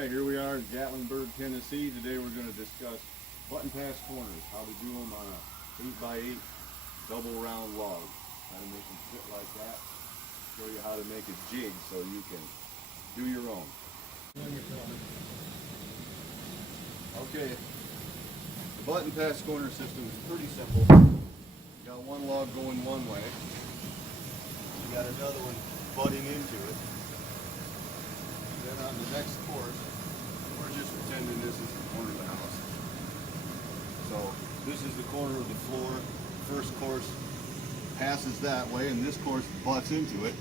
Alright, here we are in Gatlinburg, Tennessee. Today we're going to discuss button pass corners, how to do them on a 8x8 double round log. How to make them fit like that. Show you how to make a jig so you can do your own. Okay, the button pass corner system is pretty simple. You got one log going one way. You got another one butting into it. Then on the next course, we're just pretending this is the corner of the house. So this is the corner of the floor. First course passes that way, and this course butts into it,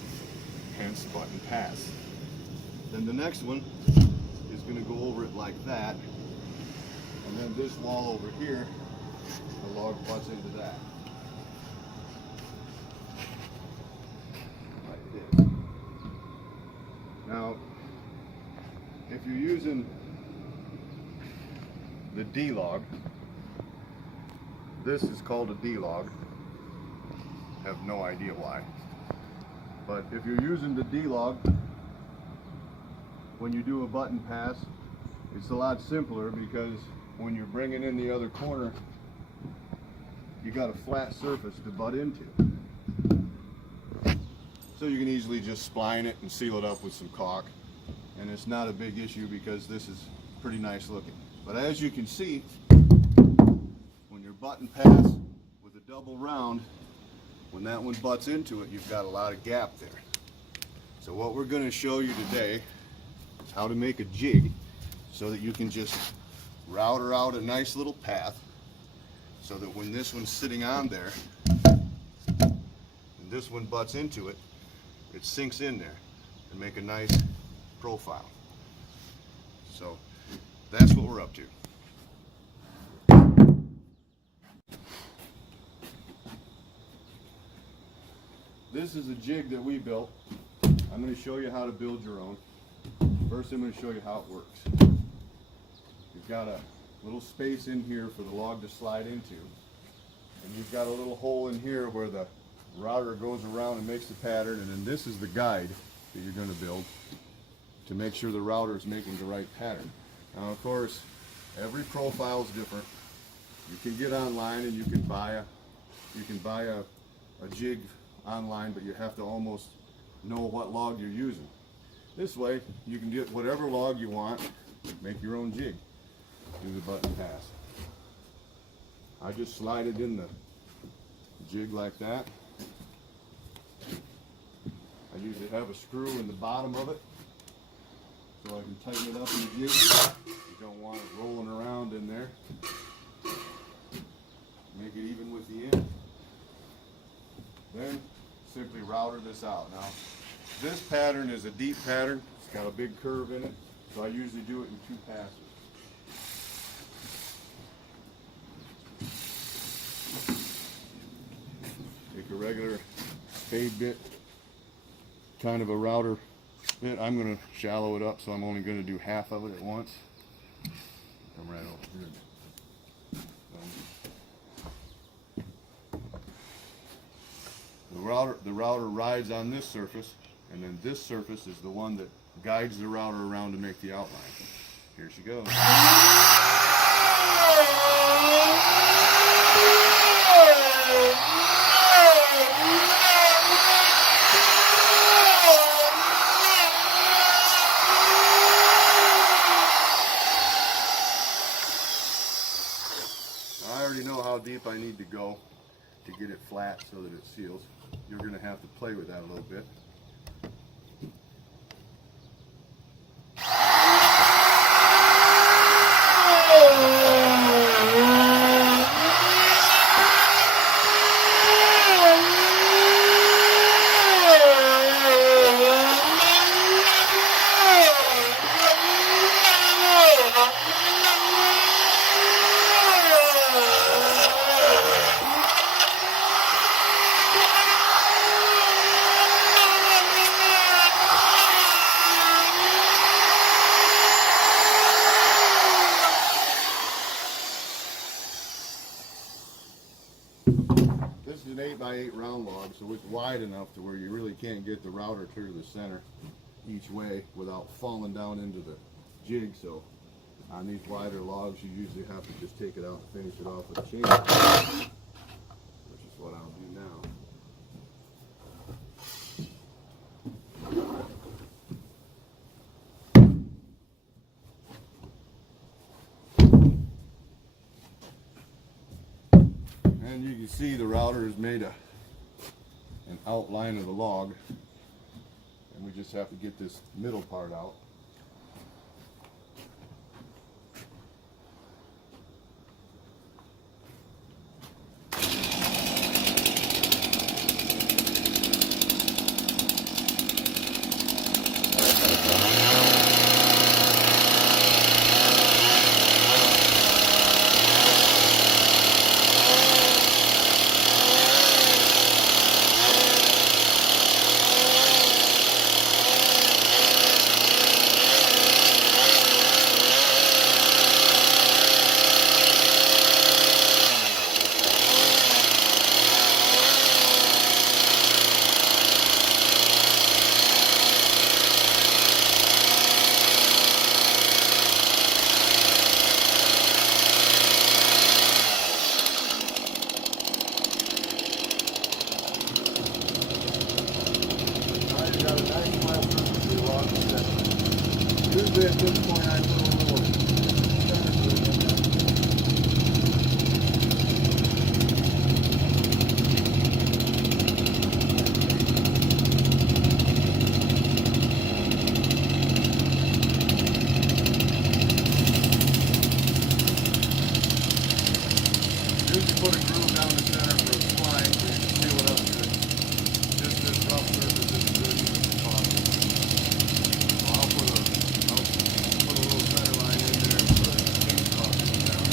hence button pass. Then the next one is going to go over it like that, and then this wall over here, the log butts into that. Like this. Now, if you're using the D-log, this is called a D-log. Have no idea why. But if you're using the D-log, when you do a button pass, it's a lot simpler because when you're bringing in the other corner, you got a flat surface to butt into. So you can easily just spline it and seal it up with some caulk. And it's not a big issue because this is pretty nice looking. But as you can see, when you're button pass with a double round, when that one butts into it, you've got a lot of gap there. So what we're going to show you today is how to make a jig so that you can just router out a nice little path so that when this one's sitting on there and this one butts into it, it sinks in there and make a nice profile. So that's what we're up to. This is a jig that we built. I'm going to show you how to build your own. First I'm going to show you how it works. You've got a little space in here for the log to slide into, and you've got a little hole in here where the router goes around and makes the pattern, and then this is the guide that you're going to build to make sure the router is making the right pattern. Now, of course, every profile is different. You can get online and you can buy a jig online, but you have to almost know what log you're using. This way, you can get whatever log you want, make your own jig. Do the button pass. I just slide it in the jig like that. I usually have a screw in the bottom of it so I can tighten it up in the jig. You don't want it rolling around in there. Make it even with the end. Then simply router this out. Now, this pattern is a deep pattern. It's got a big curve in it, so I usually do it in 2 passes. Take a regular spade bit, kind of a router bit. I'm going to shallow it up, so I'm only going to do half of it at once. Come right over here. The router rides on this surface, and then this surface is the one that guides the router around to make the outline. Here she goes. I already know how deep I need to go to get it flat so that it seals. You're going to have to play with that a little bit. This is an 8x8 round log, so it's wide enough to where you really can't get the router clear to the center each way without falling down into the jig, so on these wider logs you usually have to just take it out and finish it off with a chainsaw, which is what I'll do now. And you can see the router has made an outline of the log, and we just have to get this middle part out. Usually at this point I put a little center glue in there. Usually put a groove down the center for a spline so you can seal it up good. Just this rough surface isn't good even for possible. So I'll put a little center line in there and put a chainsaw down.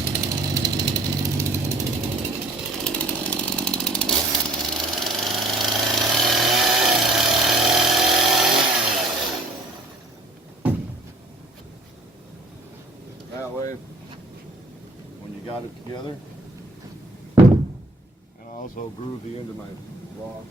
That way, when you got it together, and I also groove the end of my log.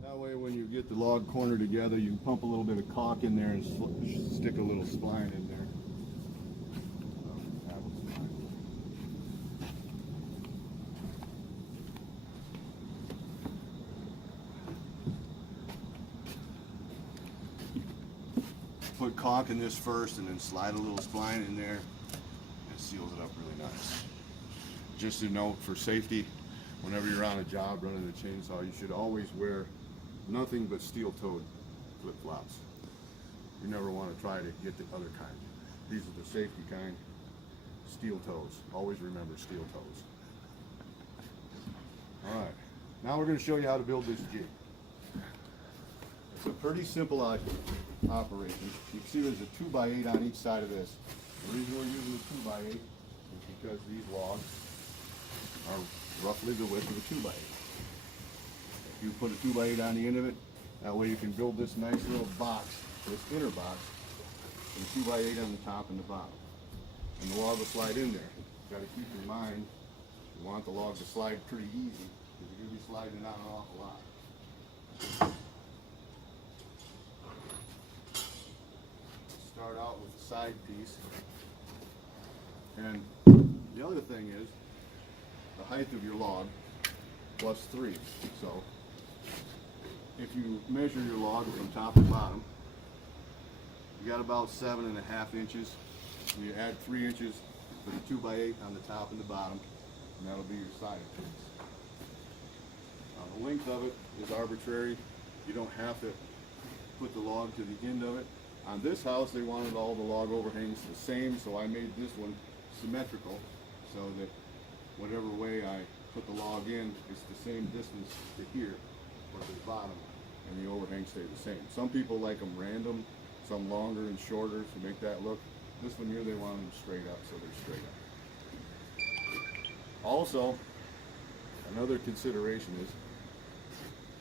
That way when you get the log corner together, you can pump a little bit of caulk in there and stick a little spline in there. That was fine. Put caulk in this first and then slide a little spline in there. It seals it up really nice. Just a note for safety, whenever you're on a job running a chainsaw, you should always wear nothing but steel-toed flip-flops. You never want to try to get the other kind. These are the safety kind. Steel toes. Always remember steel toes. Alright, now we're going to show you how to build this jig. It's a pretty simple operation. You can see there's a 2x8 on each side of this. The reason we're using a 2x8 is because these logs are roughly the width of a 2x8. You put a 2x8 on the end of it, that way you can build this nice little box, this inner box, and 2x8 on the top and the bottom. And the log will slide in there. You got to keep in mind, you want the log to slide pretty easy, because you're going to be sliding it out an awful lot. Start out with the side piece. And the other thing is, the height of your log plus 3. So if you measure your log from top to bottom, you got about 7.5 inches. You add 3 inches for the 2x8 on the top and the bottom, and that'll be your side piece. The length of it is arbitrary. You don't have to put the log to the end of it. On this house, they wanted all the log overhangs the same, so I made this one symmetrical so that whatever way I put the log in, it's the same distance to here or to the bottom, and the overhangs stay the same. Some people like them random, some longer and shorter to make that look. This one here, they want them straight up, so they're straight up. Also, another consideration is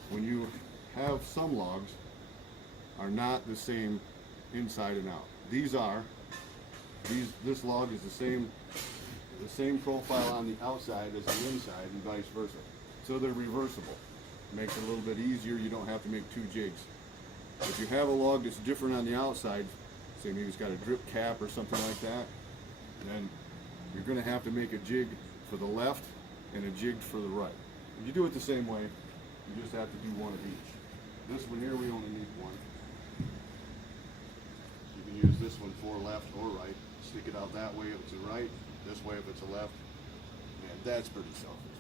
when you have some logs are not the same inside and out. These are. This log is the same profile on the outside as the inside and vice versa. So they're reversible. Makes it a little bit easier. You don't have to make two jigs. If you have a log that's different on the outside, say maybe it's got a drip cap or something like that, then you're going to have to make a jig for the left and a jig for the right. If you do it the same way, you just have to do one of each. This one here, we only need one. You can use this one for left or right. Stick it out that way if it's a right, this way if it's a left, and that's pretty selfish.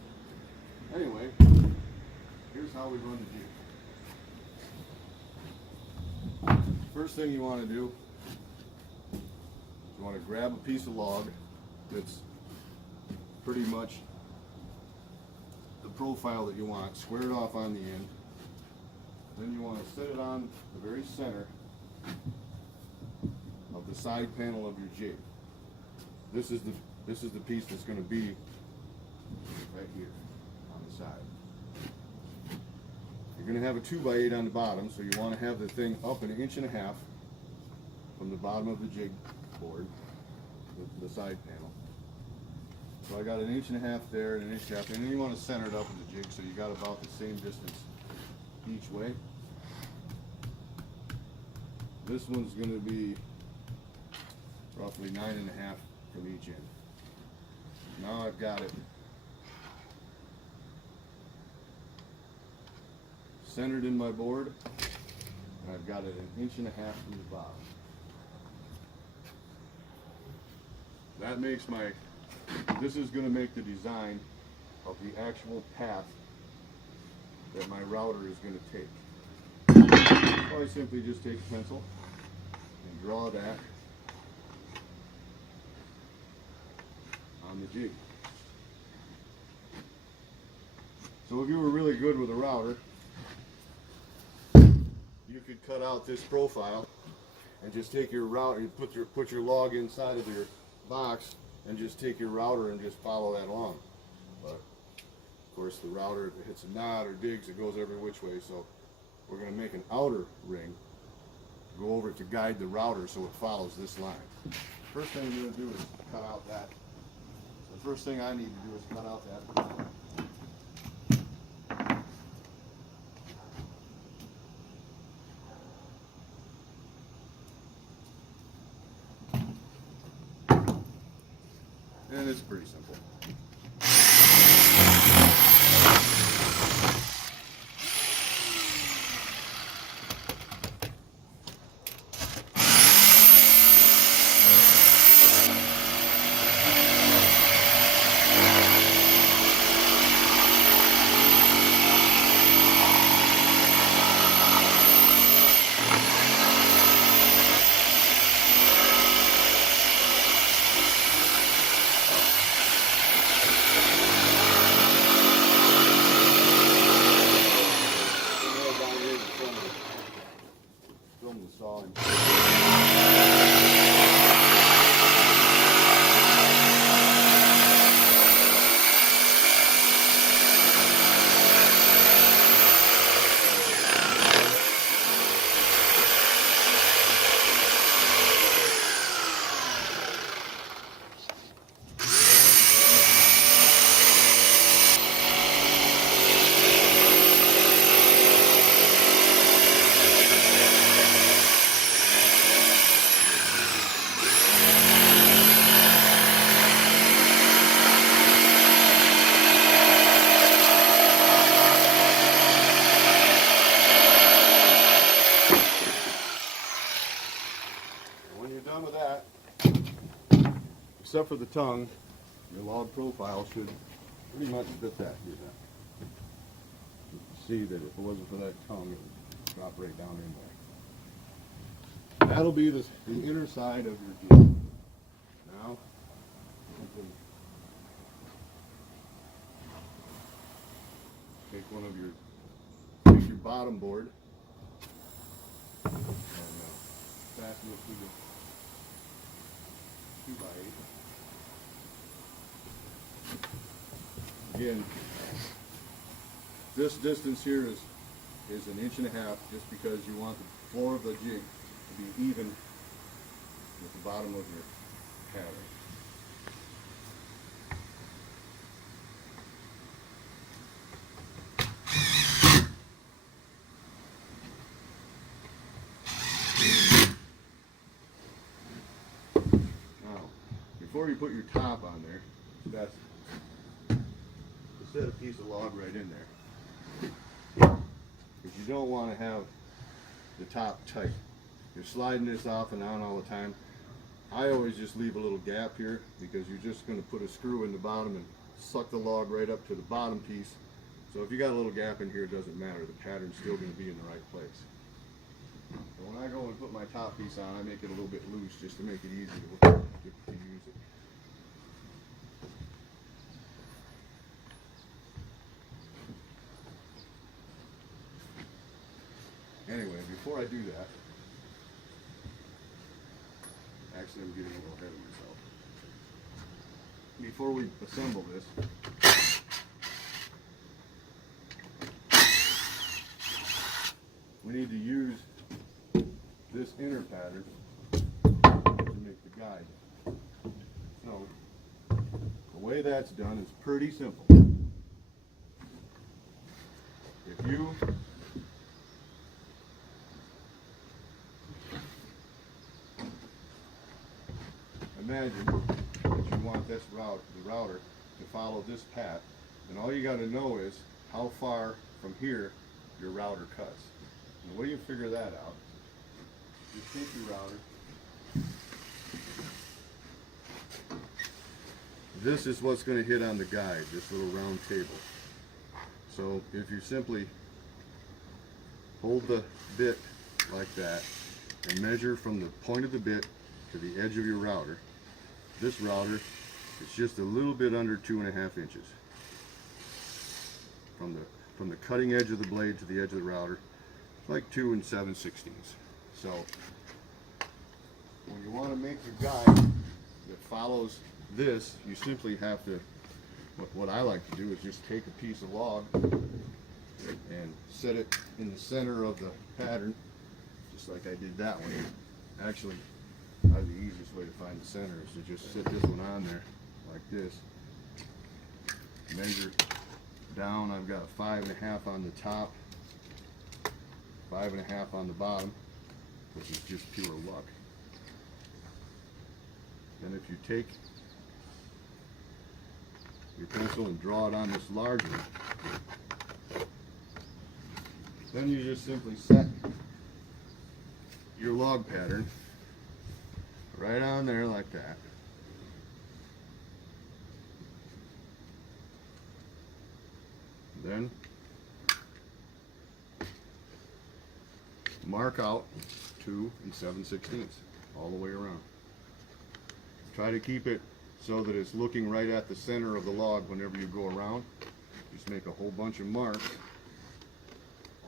Anyway, here's how we run the jig. First thing you want to do, you want to grab a piece of log that's pretty much the profile that you want, square it off on the end. Then you want to set it on the very center of the side panel of your jig. This is the piece that's going to be right here on the side. You're going to have a 2x8 on the bottom, so you want to have the thing up 1.5 inches from the bottom of the jig board, the side panel. So I got 1.5 inches there and 1.5 inches, and then you want to center it up with the jig so you got about the same distance each way. This one's going to be roughly 9.5 from each end. Now I've got it centered in my board, and I've got it 1.5 inches from the bottom. That makes this is going to make the design of the actual path that my router is going to take. So I simply just take a pencil and draw that on the jig. So if you were really good with a router, you could cut out this profile and just take your router, put your log inside of your box and just take your router and just follow that along. But of course the router, if it hits a knot or digs, it goes every which way, so we're going to make an outer ring, go over it to guide the router so it follows this line. First thing you're going to do is cut out that. The first thing I need to do is cut out that. And it's pretty simple. Except for the tongue, your log profile should pretty much fit that here now. You can see that if it wasn't for that tongue, it would drop right down in there. That'll be the inner side of your jig. Now, take your bottom board and fasten it to the 2x8. Again, This distance here is 1.5 inches, just because you want the floor of the jig to be even with the bottom of your pattern. Now, before you put your top on there, it's best to set a piece of log right in there. Because you don't want to have the top tight. You're sliding this off and on all the time. I always just leave a little gap here, because you're just going to put a screw in the bottom and suck the log right up to the bottom piece. So if you got a little gap in here, it doesn't matter. The pattern's still going to be in the right place. So when I go and put my top piece on, I make it a little bit loose just to make it easy to use it. Anyway, before I do that, actually I'm getting a little ahead of myself. Before we assemble this, we need to use this inner pattern to make the guide. So, the way that's done is pretty simple. If you imagine that you want this the router to follow this path, then all you got to know is how far from here your router cuts. And the way you figure that out, you take your router. This is what's going to hit on the guide, this little round table. So if you simply hold the bit like that and measure from the point of the bit to the edge of your router, this router is just a little bit under 2.5 inches from the cutting edge of the blade to the edge of the router, like 2 7/16. So when you want to make your guide that follows this, you simply have to, what I like to do is just take a piece of log and set it in the center of the pattern, just like I did that one. Actually, probably the easiest way to find the center is to just sit this one on there like this. Measure down. I've got 5.5 on the top, 5.5 on the bottom, which is just pure luck. Then if you take your pencil and draw it on this large one, then you just simply set your log pattern right on there like that. Then mark out 2 7/16 all the way around. Try to keep it so that it's looking right at the center of the log whenever you go around. Just make a whole bunch of marks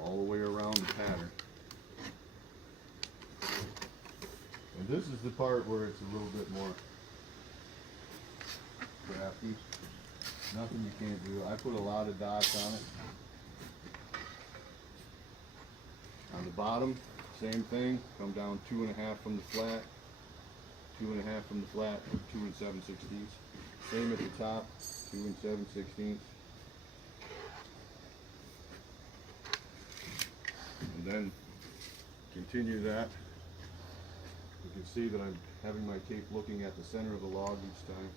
all the way around the pattern. And this is the part where it's a little bit more crafty. Nothing you can't do. I put a lot of dots on it. On the bottom, same thing. Come down 2.5 from the flat, 2.5 from the flat, 2 7/16. Same at the top, 2 7/16. And then continue that. You can see that I'm having my tape looking at the center of the log each time.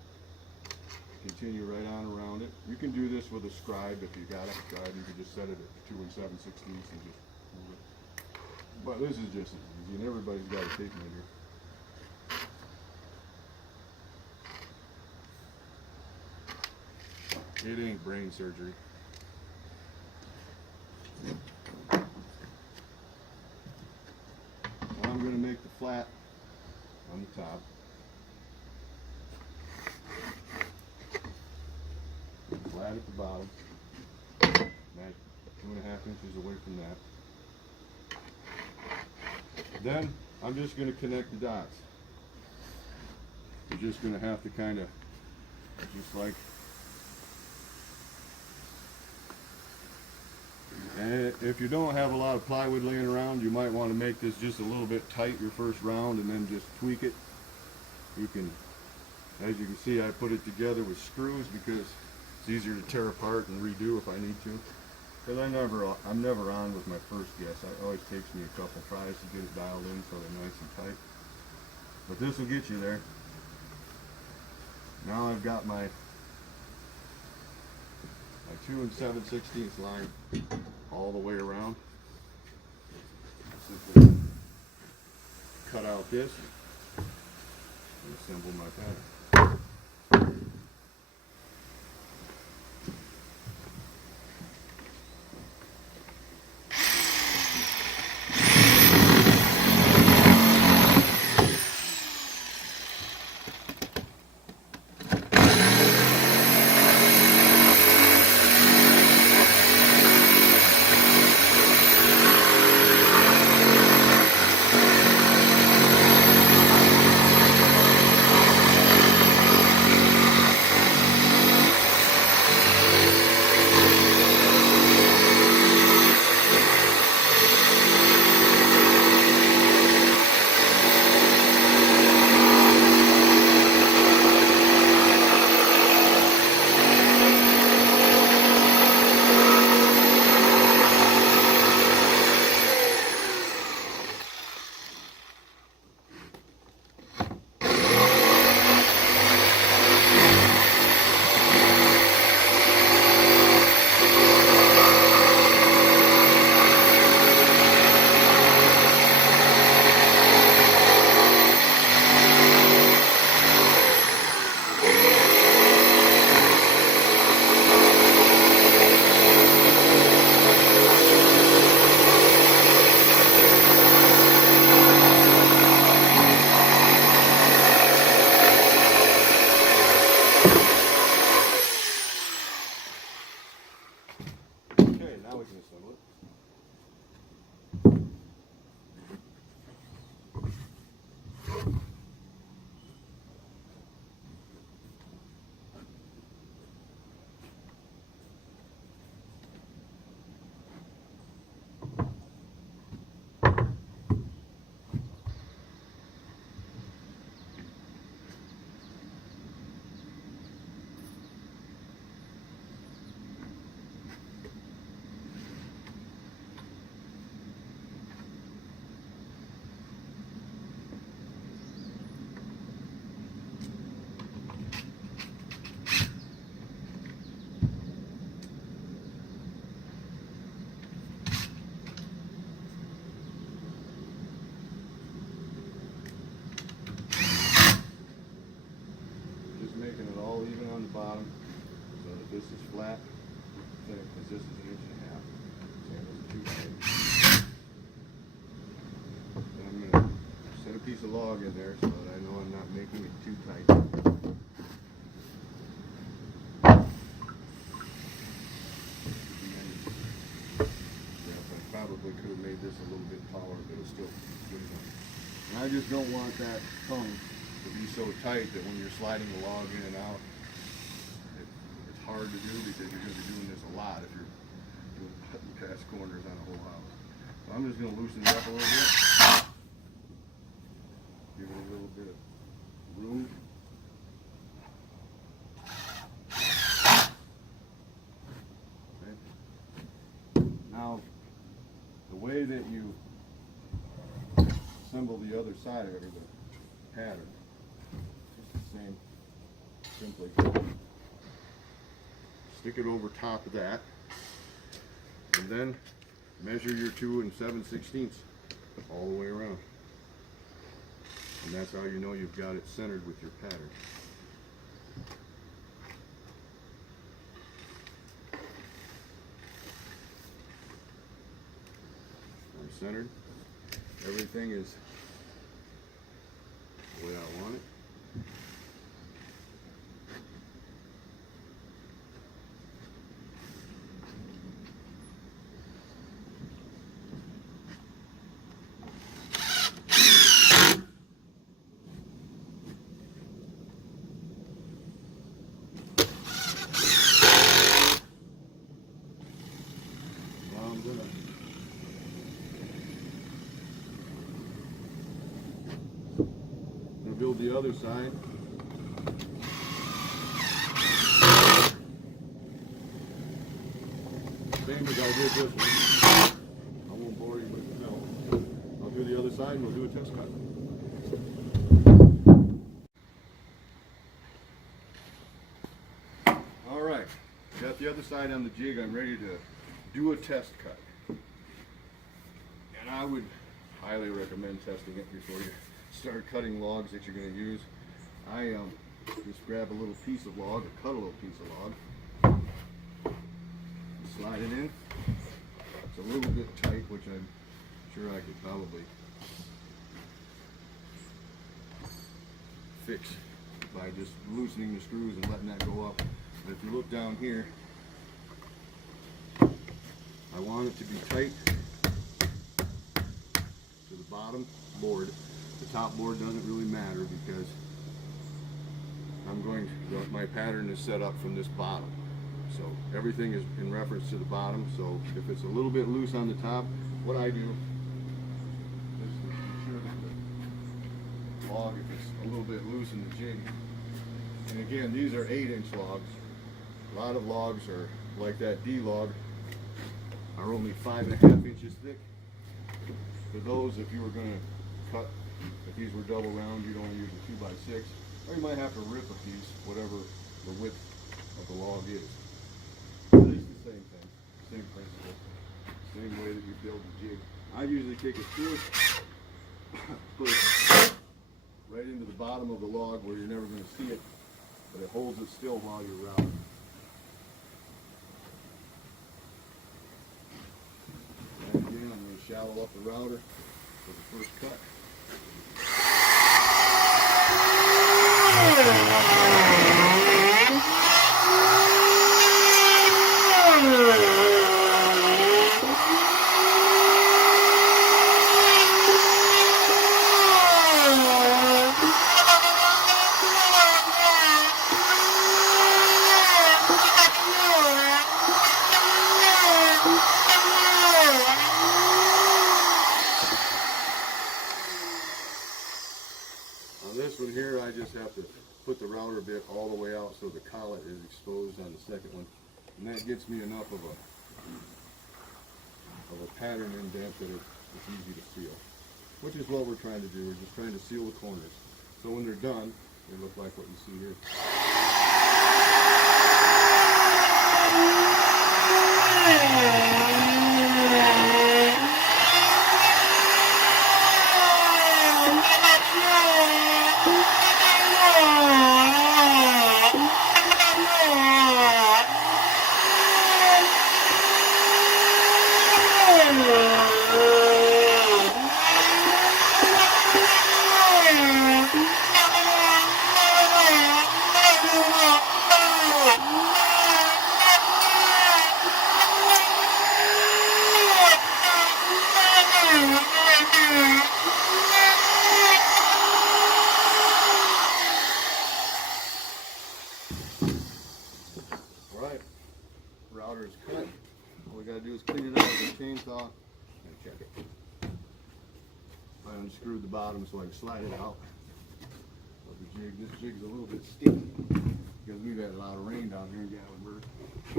Continue right on around it. You can do this with a scribe if you got a scribe. You can just set it at 2 7/16 and just move it. But this is just as easy, and everybody's got a tape measure. It ain't brain surgery. Now I'm going to make the flat on the top. Flat at the bottom. That 2.5 inches away from that. Then I'm just going to connect the dots. You're just going to have to kind of, just like And if you don't have a lot of plywood laying around, you might want to make this just a little bit tight your first round and then just tweak it. You can, as you can see, I put it together with screws because it's easier to tear apart and redo if I need to. Because I'm never on with my first guess. It always takes me a couple tries to get it dialed in so they're nice and tight. But this will get you there. Now I've got my 2 7/16 line all the way around. Simply cut out this and assemble my pattern. Now we can assemble it. Making it all even on the bottom so that this is flat, because this is 1.5 inches. I'm going to set a piece of log in there so that I know I'm not making it too tight. I probably could have made this a little bit taller, but it's still good enough. And I just don't want that tongue to be so tight that when you're sliding the log in and out, it's hard to do because you're going to be doing this a lot if you're doing cutting past corners on a whole house. So I'm just going to loosen it up a little bit, give it a little bit of room. Okay. Now, the way that you assemble the other side of it, or the pattern, same, simply stick it over top of that and then measure your 2 7/16 all the way around, and that's how you know you've got it centered with your pattern. I'm centered, everything is the way I want it. Now I'm going build the other side. Same as I did this one. I won't bore you with the middle. I'll do the other side and we'll do a test cut. All right, got the other side on the jig. I'm ready to do a test cut. And I would highly recommend testing it before you start cutting logs that you're going to use. I just grab a little piece of log, or cut a little piece of log, slide it in. It's a little bit tight, which I'm sure I could probably fix by just loosening the screws and letting that go up. But if you look down here, I want it to be tight to the bottom board. The top board doesn't really matter because my pattern is set up from this bottom. So everything is in reference to the bottom. So if it's a little bit loose on the top, what I do is to make sure that the log, if it's a little bit loose in the jig, and again, these are 8-inch logs. A lot of logs are like that D log, are only 5.5 inches thick. For those, if you were going to cut, if these were double round, you'd only use a 2x6, or you might have to rip a piece, whatever the width of the log is. But it's the same thing, same principle, same way that you build the jig. I usually take a screw, put it right into the bottom of the log where you're never going to see it, but it holds it still while you're routing. And again, I'm going to shallow up the router for the first cut. On this one here, I just have to put the router bit all the way out so the collet is exposed on the second one, and that gets me enough of a pattern indent that it's easy to seal, which is what we're trying to do. We're just trying to seal the corners, so when they're done, they look like what you see here. Alright, router is cut. All we gotta do is clean it out with a chainsaw and check it. I unscrewed the bottom so I can slide it out of the jig. This jig's a little bit sticky because we've had a lot of rain down here in Gatlinburg. I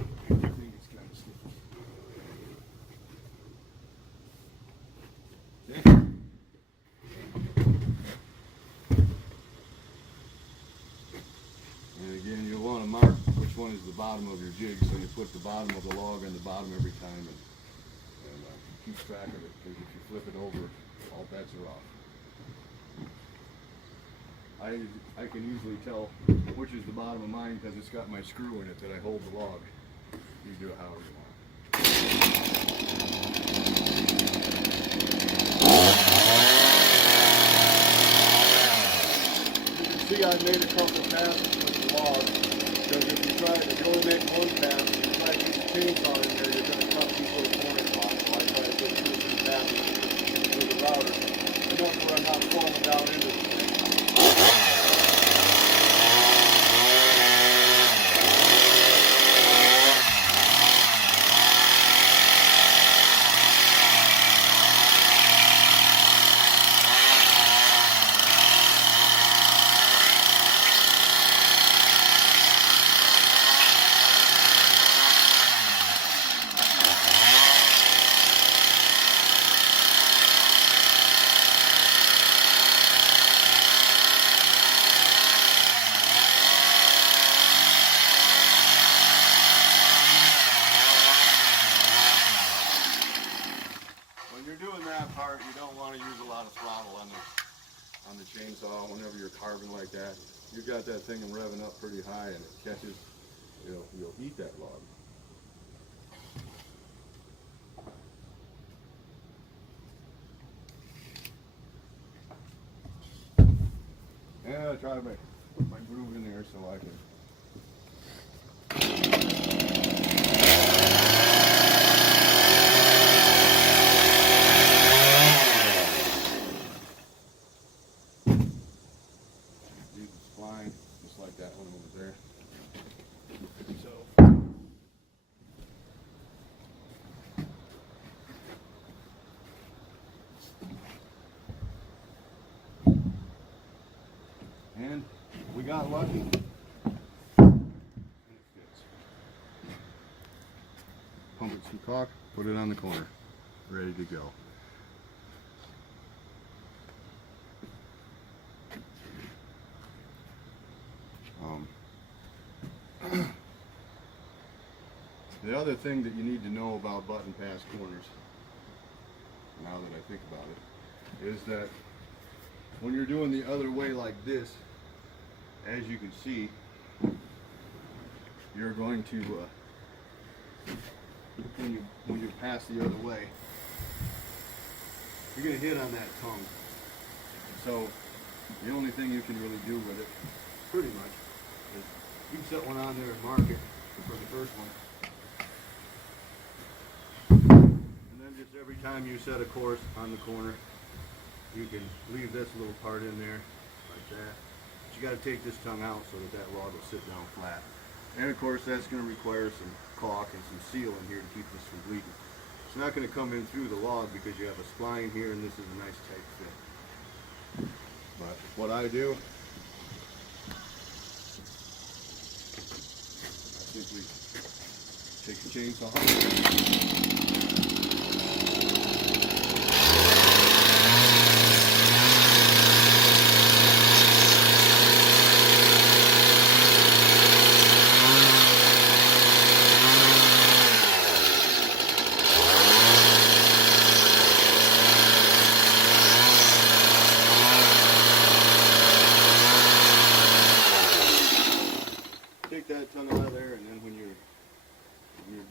think it's kind of sticky. Okay. And again, you'll want to mark which one is the bottom of your jig, so you put the bottom of the log on the bottom every time and keep track of it, because if you flip it over, all bets are off. I can easily tell which is the bottom of mine because it's got my screw in it that I hold the log. You do it however you want. See, I made a couple passes with the log, because if you only make one pass, if you try to get the chainsaw in there, you're going to cut these little corners off. So I try to put 2 or 3 passes with the router, enough where I'm not falling down into the thing. you're doing that part, you don't want to use a lot of throttle on the chainsaw whenever you're carving like that. You've got that thing revving up pretty high and it catches, you'll eat that log. Yeah, I try to put my groove in there so I can. Use the spline just like that one over there. So. And we got lucky. And it fits. Pump it some caulk, put it on the corner, ready to go. The other thing that you need to know about button pass corners, now that I think about it, is that when you're doing the other way like this, as you can see, you're going to, when you pass the other way, you're going to hit on that tongue. So the only thing you can really do with it, pretty much, is you can set one on there and mark it for the first one. And then just every time you set a course on the corner, you can leave this little part in there, like that. But you got to take this tongue out so that that log will sit down flat. And of course that's going to require some caulk and some seal in here to keep this from bleeding. It's not going to come in through the log because you have a spline here and this is a nice tight fit. But what I do, I simply take the chainsaw, take that tongue out of there, and then when you're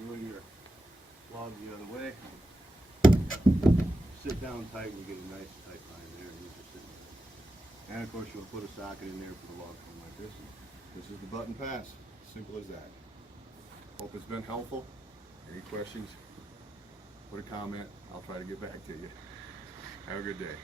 doing your log the other way, sit down tight and you get a nice tight line there, and you just sit there. And of course you'll put a socket in there for the log to come like this. And this is the button pass. Simple as that. Hope it's been helpful. Any questions? Put a comment. I'll try to get back to you. Have a good day.